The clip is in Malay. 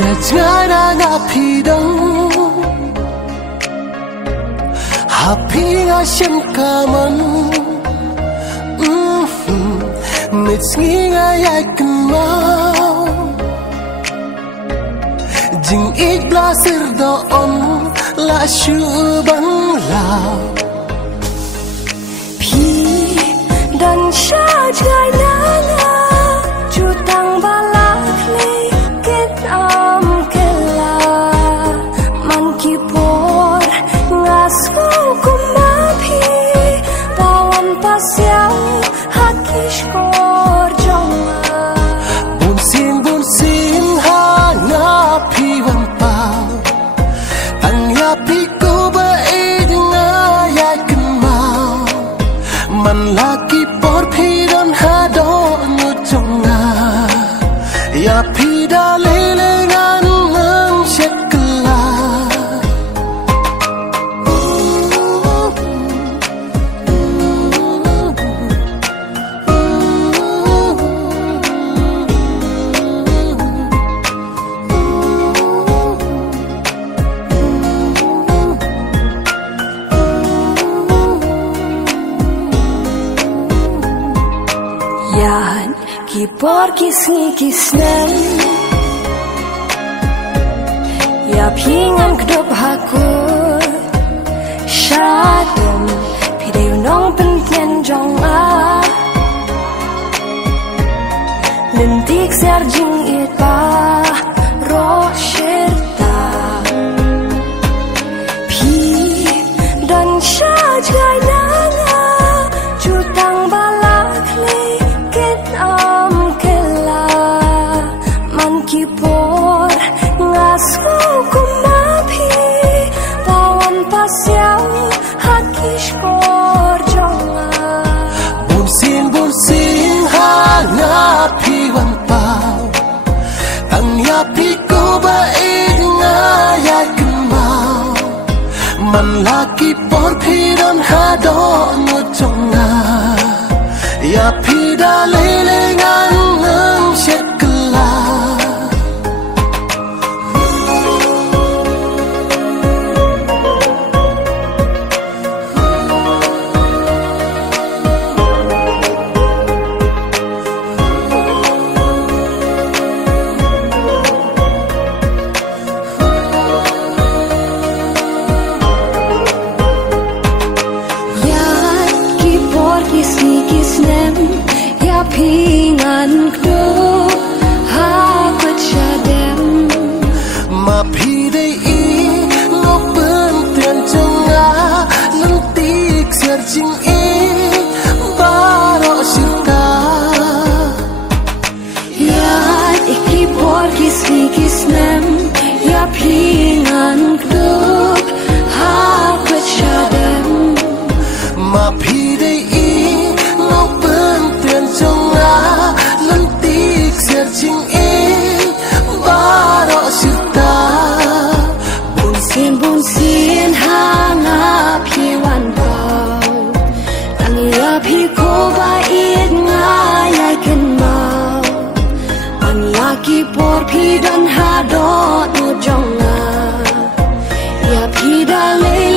Jajngana ngapidong Happy nga siyang kaman Nitsingi nga yakin mau Jing igla sirdoon La syuban lao Pi dan syajgai nana Jutang balak likit am kela Man kipor ngasku kumapi Pawan pasyau hakish kor jonga Bunsin ha ngapi wampau Ang yapi ko ba yakin mau Man laki por pidan hado nujonga Yapi dalilingan ng syakla Yan kipor kisni kisnen Ya pingan kedop hakut Syadum Pideu nong pentien jong a Lentik serjing itpa Roh syirta Pi dan syajgai nanga Jutang balak likit am kela Man kipor ngasku kumapi Pawan pasyau hakish kor jonga Bunsin ha ngapi wampau Ang yapi ko ba yakin mau Man laki por pidan hado nujonga Yapi dalilingan ng syakla Kisnem ya pingan kdo hakut syadem Ma pidai no pentian jonga lentik serjing baro sirka Ya ikipor kisnem ya pingan kdo hakut syadem Ma pidai no pentian jonga lentik serjing baro sirka Bunsin hangap hiwan kau Ang yapi ko bait ngayakin mau Ang laki por pidan hadot no jonga Yapi dali